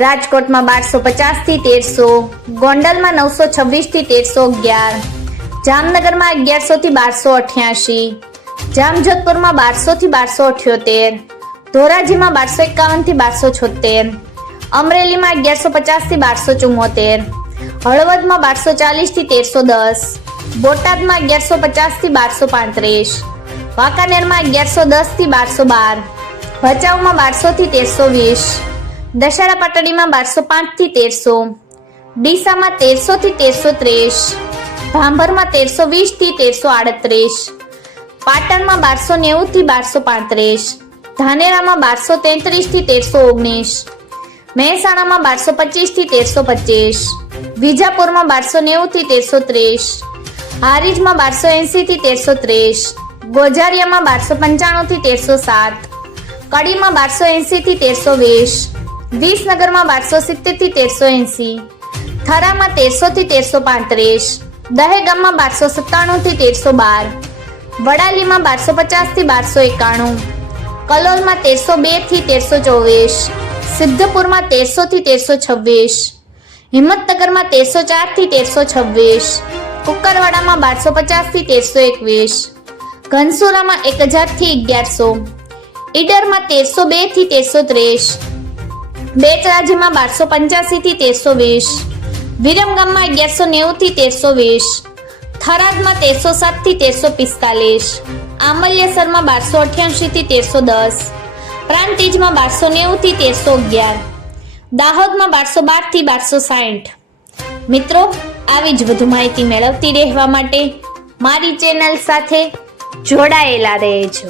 રાજકોટમાં બારસો પચાસથી તેરસો, ગોંડલમાં નવસો છવ્વીસથી તેરસો અગિયાર, જામનગરમાં અગિયારસો થી બારસો અઠ્યાસી, જામજોધપુરમાં બારસો થી બારસો અઠ્યોતેર, ધોરાજીમાં બારસો એકાવનથી બારસો છોતેર, અમરેલીમાં અગિયારસો પચાસથી બારસો ચુમ્મોતેર, હળવદમાં બારસો ચાલીસથી તેરસો દસ, બોટાદમાં અગિયારસો પચાસથી બારસો પાંત્રીસ, વાંકાનેરમાં અગિયારસો દસથી બારસો બાર, ભચાઉમાં બારસો થી તેરસો વીસ દશેરા પાટડીમાં બારસો પાંચથી તેરસો, ડીસામાં તેરસો થી તેરસો ત્રીસ, ભાંભરમાં તેરસો વીસથી તેરસો આડત્રીસ, પાટણમાં બારસો નેવું થી બારસો પાંત્રીસ, ધાનેરામાં બારસો તેત્રીસથી તેરસો ઓગણીસ, મહેસાણામાં બારસો પચીસથી તેરસો પચીસ, વિજાપુરમાં બારસો નેવું થી તેરસો ત્રીસ, હારીજમાં બારસો એંસી થી તેરસો ત્રીસ, ગોજારિયામાં બારસો પંચાણું થી તેરસો સાત, કડીમાં બારસો એંસી થી તેરસો વીસ વિસનગરમાં બારસો સિત્તેરથી તેરસો એંસી, થરામાં તેરસો થી તેરસો પાંત્રીસ, દહેગામમાં બારસો સત્તાણું થી તેરસો બાર, વડાલીમાં બારસો પચાસથી બારસો એકાણું, કલોલમાં તેરસો બેથી તેરસો ચોવીસ, સિદ્ધપુરમાં તેરસો થી તેરસો છવ્વીસ, હિંમતનગરમાં તેરસો ચારથી તેરસો છવ્વીસ, કુકરવાડામાં બારસો પચાસથી તેરસો એકવીસ, ઘનસુરામાં એક હજારથી અગિયારસો, ઈડરમાં તેરસો બેથી તેરસો ત્રીસ બેચરાજીમાં બારસો પંચ્યાસી થી તેરસો વીસ. વિરમગામમાં અગિયારસો નેવું થી તેરસો વીસ. થરાદમાં તેરસો સાતથી તેરસો પિસ્તાલીસ. આમલ્યસરમાં બારસો અઠ્યાસી થી તેરસો દસ. પ્રાંતિજમાં બારસો નેવું થી તેરસો અગિયાર. દાહોદમાં બારસો બારથી બારસો સાઠ. મિત્રો, આવી જ વધુ માહિતી મેળવતી રહેવા માટે મારી ચેનલ સાથે જોડાયેલા રહેજો.